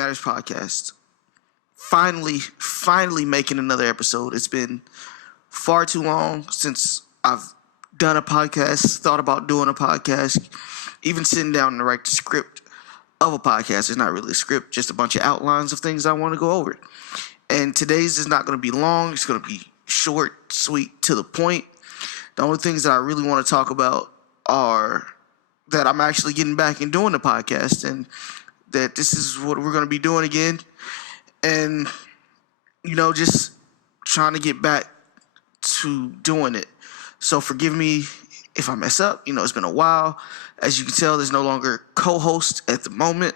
Matters podcast. Finally making another episode. It's been far too long since I've done a podcast, thought about doing a podcast, even sitting down to write the script of a podcast. It's not really a script, just a bunch of outlines of things I want to go over. And today's is not going to be long. It's going to be short, sweet, to the point. The only things that I really want to talk about are that I'm actually getting back and doing the podcast, and that this is what we're going to be doing again. And, just trying to get back to doing it. So forgive me if I mess up. It's been a while. As you can tell, there's no longer co-host at the moment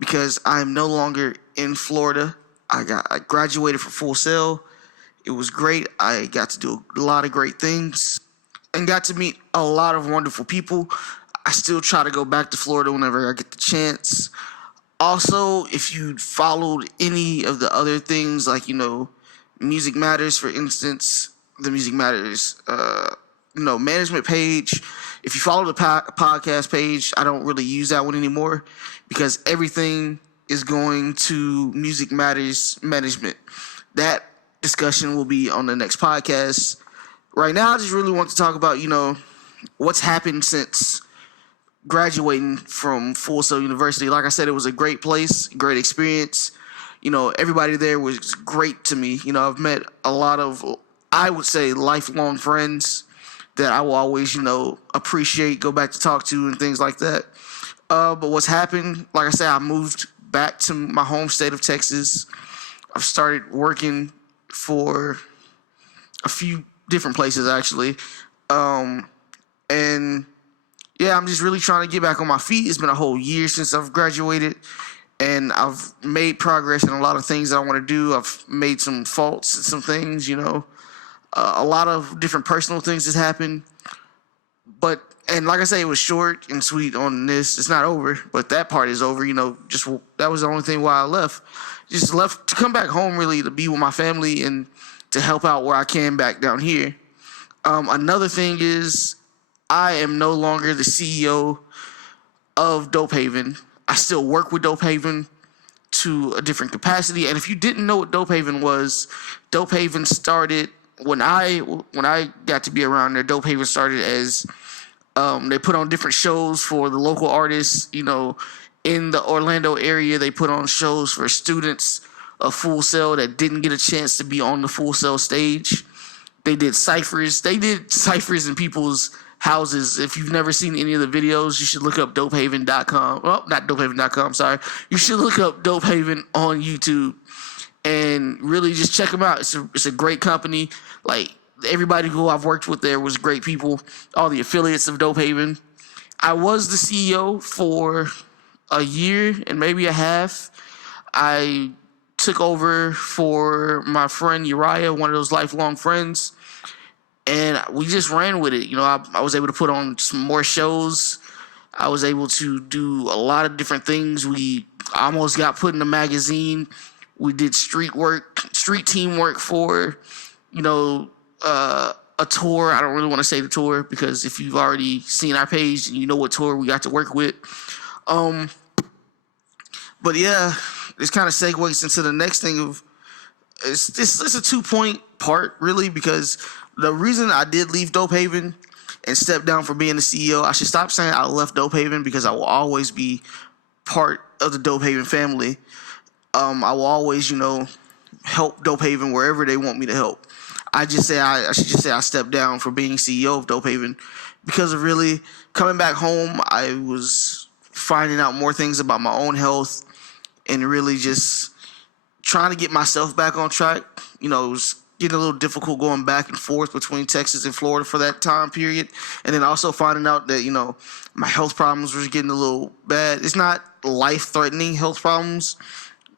because I'm no longer in Florida. I graduated from Full Sail. It was great. I got to do a lot of great things and got to meet a lot of wonderful people. I still try to go back to Florida whenever I get the chance. Also, if you followed any of the other things like, Music Matters, for instance, the Music Matters, management page. If you follow the podcast page, I don't really use that one anymore because everything is going to Music Matters management. That discussion will be on the next podcast. Right now, I just really want to talk about, what's happened since graduating from Full Sail University. Like I said, it was a great place, great experience. Everybody there was great to me. I've met a lot of, I would say, lifelong friends that I will always, appreciate, go back to talk to and things like that. But what's happened, like I said, I moved back to my home state of Texas. I've started working for a few different places, actually. And yeah, I'm just really trying to get back on my feet. It's been a whole year since I've graduated, and I've made progress in a lot of things that I want to do. I've made some faults in some things, a lot of different personal things has happened. And like I say, it was short and sweet on this. It's not over, but that part is over. That was the only thing why I left. Just left to come back home, really, to be with my family and to help out where I can back down here. Another thing is I am no longer the CEO of Dope Haven. I still work with Dope Haven to a different capacity. And if you didn't know what Dope Haven was, Dope Haven started when I got to be around there. Dope Haven started as they put on different shows for the local artists. In the Orlando area, they put on shows for students of Full Sail that didn't get a chance to be on the Full Sail stage. They did ciphers. They did ciphers in people's houses. If you've never seen any of the videos, you should look up dopehaven.com. Well, not dopehaven.com, sorry. You should look up Dope Haven on YouTube and really just check them out. It's a great company. Like, everybody who I've worked with there was great people. All the affiliates of Dope Haven. I was the CEO for a year and maybe a half. I took over for my friend Uriah, one of those lifelong friends, and we just ran with it. I was able to put on some more shows. I was able to do a lot of different things. We almost got put in a magazine. We did street team work for, a tour. I don't really want to say the tour because if you've already seen our page and you know what tour we got to work with. But yeah, this kind of segues into the next thing of it's a 2-point part, really, because the reason I did leave Dope Haven and step down from being the CEO, I should stop saying I left Dope Haven because I will always be part of the Dope Haven family. I will always, help Dope Haven wherever they want me to help. I should just say I stepped down from being CEO of Dope Haven because of really coming back home. I was finding out more things about my own health and really just trying to get myself back on track. It was getting a little difficult going back and forth between Texas and Florida for that time period. And then also finding out that, my health problems were getting a little bad. It's not life-threatening health problems.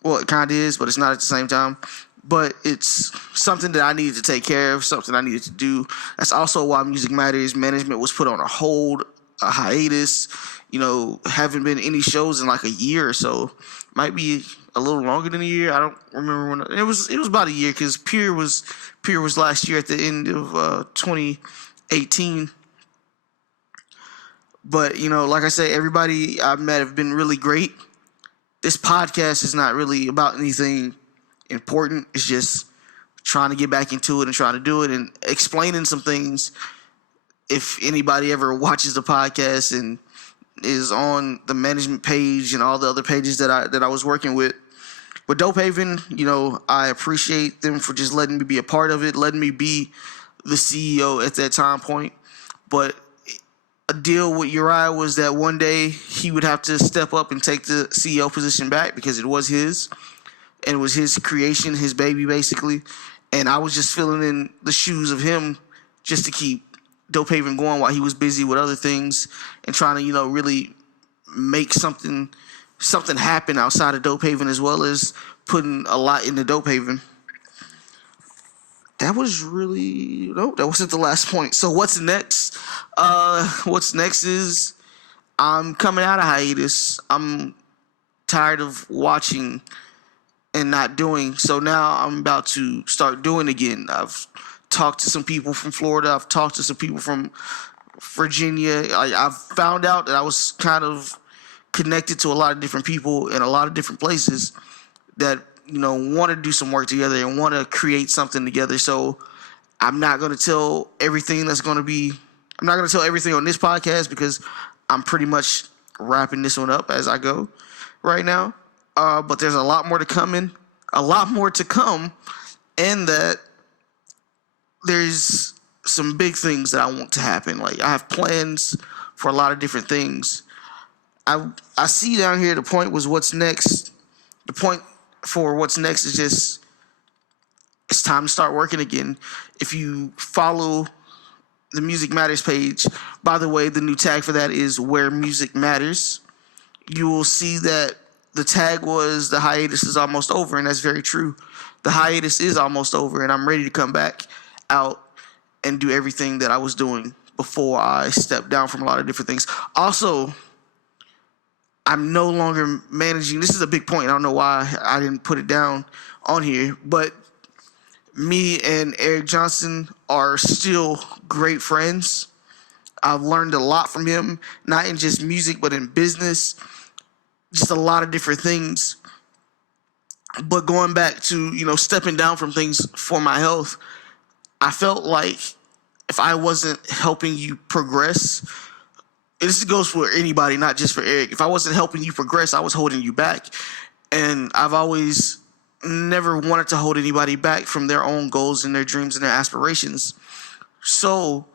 Well, it kind of is, but it's not at the same time. But it's something that I needed to take care of, something I needed to do. That's also why Music Matters management was put on a hold, a hiatus. Haven't been any shows in like a year or so. Might be a little longer than a year. I don't remember when it was about a year because Pier was last year at the end of 2018. But like I say, everybody I've met have been really great. this podcast is not really about anything important. It's just trying to get back into it and trying to do it and explaining some things. If anybody ever watches the podcast and is on the management page and all the other pages that I was working with Dope Haven, I appreciate them for just letting me be a part of it, letting me be the CEO at that time point. But a deal with Uriah was that one day he would have to step up and take the CEO position back because it was his, and it was his creation, his baby, basically. And I was just filling in the shoes of him just to keep Dope Haven going while he was busy with other things and trying to, really make something happen outside of Dope Haven, as well as putting a lot into Dope Haven. That wasn't the last point. So what's next? What's next is I'm coming out of hiatus. I'm tired of watching and not doing. So now I'm about to start doing again. I've talked to some people from Florida. I've talked to some people from Virginia. I've found out that I was kind of connected to a lot of different people in a lot of different places that want to do some work together and want to create something together. So I'm not going to tell everything I'm not going to tell everything on this podcast because I'm pretty much wrapping this one up as I go right now. But there's a lot more to come, and that there's some big things that I want to happen. Like, I have plans for a lot of different things. I see down here the point was what's next. The point for what's next is just it's time to start working again. If you follow the Music Matters page, by the way, the new tag for that is Where Music Matters. You will see that the tag was the hiatus is almost over, and that's very true. The hiatus is almost over, and I'm ready to come back out and do everything that I was doing before I stepped down from a lot of different things. Also, I'm no longer managing. This is a big point. I don't know why I didn't put it down on here, but me and Eric Johnson are still great friends. I've learned a lot from him, not in just music, but in business, just a lot of different things. But going back to, stepping down from things for my health, I felt like if I wasn't helping you progress, this goes for anybody, not just for Eric. If I wasn't helping you progress, I was holding you back. And I've always never wanted to hold anybody back from their own goals and their dreams and their aspirations. So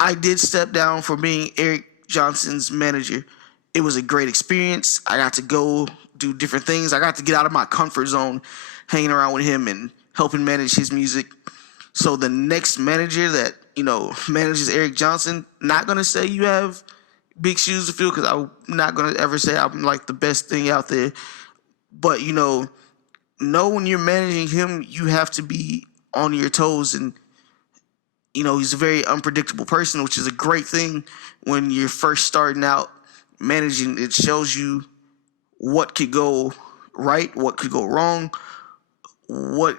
I did step down for being Eric Johnson's manager. It was a great experience. I got to go do different things. I got to get out of my comfort zone, hanging around with him and helping manage his music. So the next manager that, manages Eric Johnson, not going to say you have big shoes to fill because I'm not going to ever say I'm like the best thing out there. But, know when you're managing him, you have to be on your toes. And, he's a very unpredictable person, which is a great thing when you're first starting out managing. It shows you what could go right, what could go wrong, what,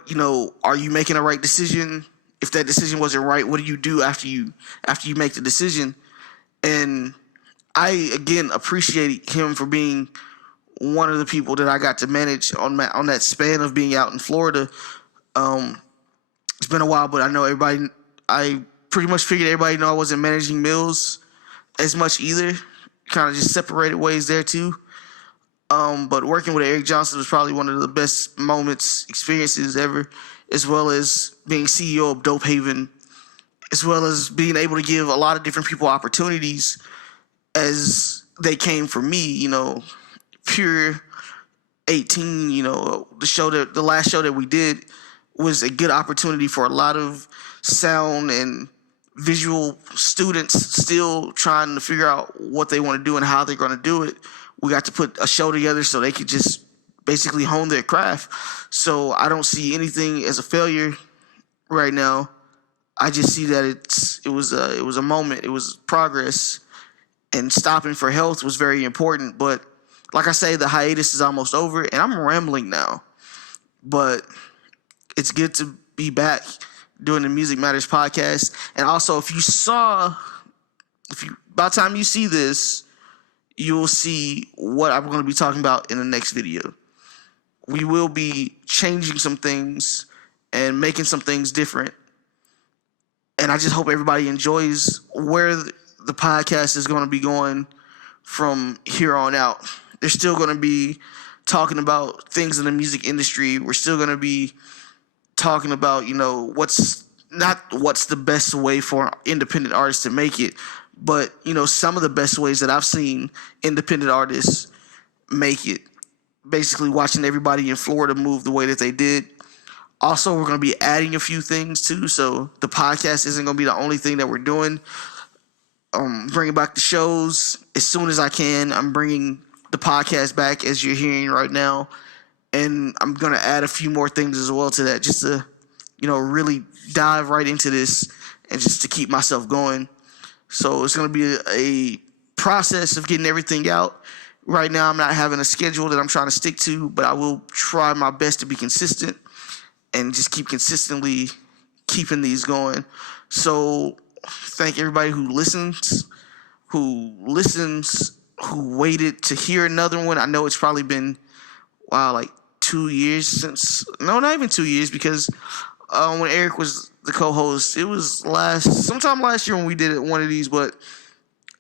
are you making the right decision? If that decision wasn't right, what do you do after you make the decision? And I, again, appreciate him for being one of the people that I got to manage on that span of being out in Florida. It's been a while, but I pretty much figured everybody know I wasn't managing Mills as much either. Kind of just separated ways there too. But working with Eric Johnson was probably one of the best experiences ever, as well as being CEO of Dope Haven, as well as being able to give a lot of different people opportunities as they came for me. Pure 18, the last show that we did was a good opportunity for a lot of sound and visual students still trying to figure out what they want to do and how they're going to do it. We got to put a show together so they could just basically hone their craft. So I don't see anything as a failure right now. I just see that it was a moment. It was progress, and stopping for health was very important. But like I say, the hiatus is almost over, and I'm rambling now. But it's good to be back doing the Music Matters podcast. And also, by the time you see this, you'll see what I'm going to be talking about in the next video. We will be changing some things and making some things different. And I just hope everybody enjoys where the podcast is going to be going from here on out. They're still going to be talking about things in the music industry. We're still going to be talking about, what's the best way for independent artists to make it, but, some of the best ways that I've seen independent artists make it. Basically watching everybody in Florida move the way that they did. Also, we're going to be adding a few things too, so the podcast isn't going to be the only thing that we're doing. Bringing back the shows as soon as I can. I'm bringing the podcast back as you're hearing right now, and I'm going to add a few more things as well to that, just to, really dive right into this and just to keep myself going. So it's going to be a process of getting everything out. Right now, I'm not having a schedule that I'm trying to stick to, but I will try my best to be consistent and just keep consistently keeping these going. So thank everybody who listens, who waited to hear another one. I know it's probably been, like 2 years since, no, not even 2 years, because when Eric was the co-host, it was sometime last year when we did one of these, but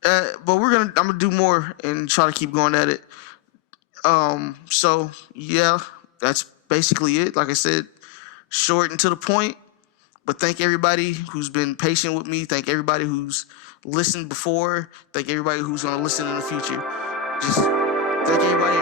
I'm gonna do more and try to keep going at it. So yeah, that's basically it. Like I said, short and to the point. But thank everybody who's been patient with me. Thank everybody who's listened before. Thank everybody who's gonna listen in the future. Just thank everybody.